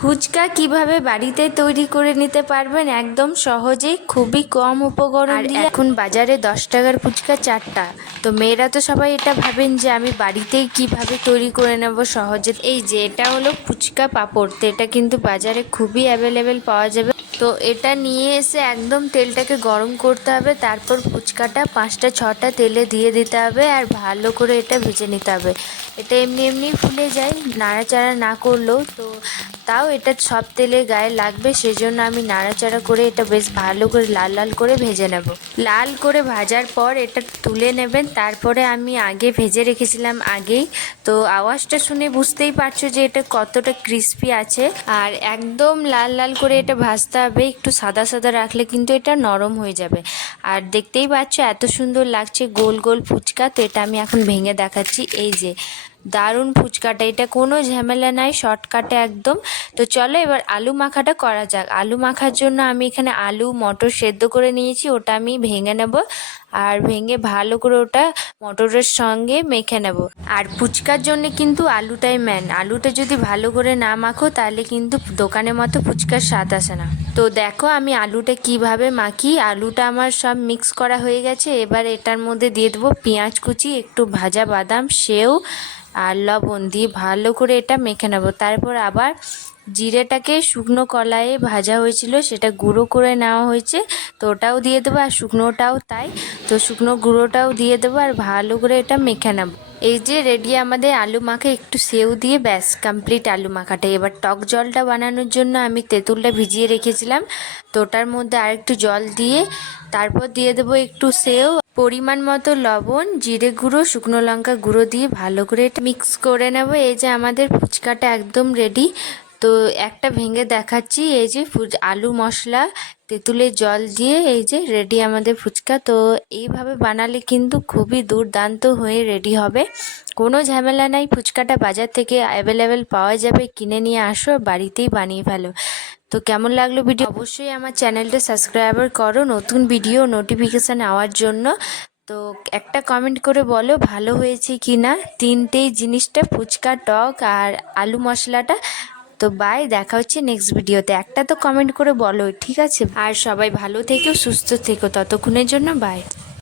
ফুচকা কীভাবে বাড়িতে তৈরি করে নিতে পারবেন একদম সহজেই খুবই কম উপকরণ দিয়ে। এখন বাজারে দশ টাকার ফুচকা চারটা। তো মেয়েরা তো সবাই এটা ভাবেন যে আমি বাড়িতেই কীভাবে তৈরি করে নেব সহজে। এই যে এটা হলো ফুচকা পাঁপড়। তো এটা কিন্তু বাজারে খুবই অ্যাভেলেবেল পাওয়া যাবে। তো এটা নিয়ে এসে একদম তেলটাকে গরম করতে হবে, তারপর ফুচকাটা পাঁচটা, ছটা তেলে দিয়ে দিতে হবে আর ভালো করে এটা ভেজে নিতে হবে। এটা এমনি এমনি ফুলে যায়, নাড়াচাড়া না করলেও তো তাও এটা সব তেলে গায়ে লাগবে, সেজন্য আমি নাড়াচাড়া করে এটা বেশ ভালো করে লাল লাল করে ভেজে নেব। লাল করে ভাজার পর এটা তুলে নেবেন, তারপরে আমি আগে ভেজে রেখেছিলাম আগেই। তো আওয়াজটা শুনে বুঝতেই পারছ যে এটা কতটা ক্রিস্পি আছে, আর একদম লাল লাল করে এটা ভাজতে হবে একটু সাদা সাদা রাখলে কিন্তু এটা নরম হয়ে যাবে। আর দেখতেই পাচ্ছ এত সুন্দর লাগছে গোল গোল ফুচকা, তো এটা আমি এখন ভেঙে দেখাচ্ছি। এই যে, দারুণ ফুচকাটা, এটা কোনো ঝামেলা নাই, শর্টকাটে একদম। তো চলো এবার আলু মাখাটা করা যাক। আলু মাখার জন্য আমি এখানে আলু, মটর সেদ্ধ করে নিয়েছি, ওটা আমি ভেঙে নেব। আর ভেঙে ভালো করে ওটা মটরের সঙ্গে মেখে নেব। আর ফুচকার জন্য কিন্তু আলুটাই ম্যান আলুটা যদি ভালো করে না মাখো, তাহলে কিন্তু দোকানের মতো ফুচকার স্বাদ আসে না। তো দেখো আমি আলুটা কীভাবে মাখি। আলুটা আমার সব মিক্স করা হয়ে গেছে। এবার এটার মধ্যে দিয়ে দেবো পেঁয়াজ কুচি, একটু ভাজা বাদাম, সেও আর লবণ দিয়ে ভালো করে এটা মেখে নেব। তারপর আবার জিরেটাকে শুকনো কলায়ে ভাজা হয়েছিল, সেটা গুঁড়ো করে নেওয়া হয়েছে, তো ওটাও দিয়ে দেবো আর শুকনোটাও তাই। তো শুকনো গুঁড়োটাও দিয়ে দেবো আর ভালো করে এটা মেখে নেব। এই যে রেডি আমাদের আলু মাখা, একটু সেউ দিয়ে ব্যাস কমপ্লিট আলু মাখাটা। এবার টক জলটা বানানোর জন্য আমি তেঁতুলটা ভিজিয়ে রেখেছিলাম। তোটার মধ্যে আর একটু জল দিয়ে তারপর দিয়ে দেবো একটু সেউ পরিমাণ মতো লবণ, জিরে গুঁড়ো, শুকনো লঙ্কা গুঁড়ো দিয়ে ভালো করে মিক্স করে নেব। এই যে আমাদের ফুচকাটা একদম রেডি তো একটা ভেঙে দেখাচ্ছি, এই যে আলু মশলা, তেঁতুলের জল দিয়ে এই যে রেডি আমাদের ফুচকা। তো এইভাবে বানালে কিন্তু খুবই দুর্দান্ত হয়ে রেডি হবে। কোনো ঝামেলা নাই, ফুচকাটা বাজার থেকে অ্যাভেলেবেল পাওয়া যাবে, কিনে নিয়ে আসো, বাড়িতেই বানিয়ে ফেলো। তো কেমন লাগল ভিডিও? অবশ্যই আমার চ্যানেলটা সাবস্ক্রাইবার করো, নতুন ভিডিও নোটিফিকেশান আওয়ার জন্য। তো একটা কমেন্ট করে বলো, ভালো হয়েছে কি না তিনটেই জিনিসটা, ফুচকা, টক আর আলু মশলাটা। তো বাই দেখা হচ্ছে নেক্সট ভিডিওতে একটা তো কমেন্ট করে বলো ঠিক আছে? আর সবাই ভালো থেকো, সুস্থ থেকো। ততক্ষণের জন্য বাই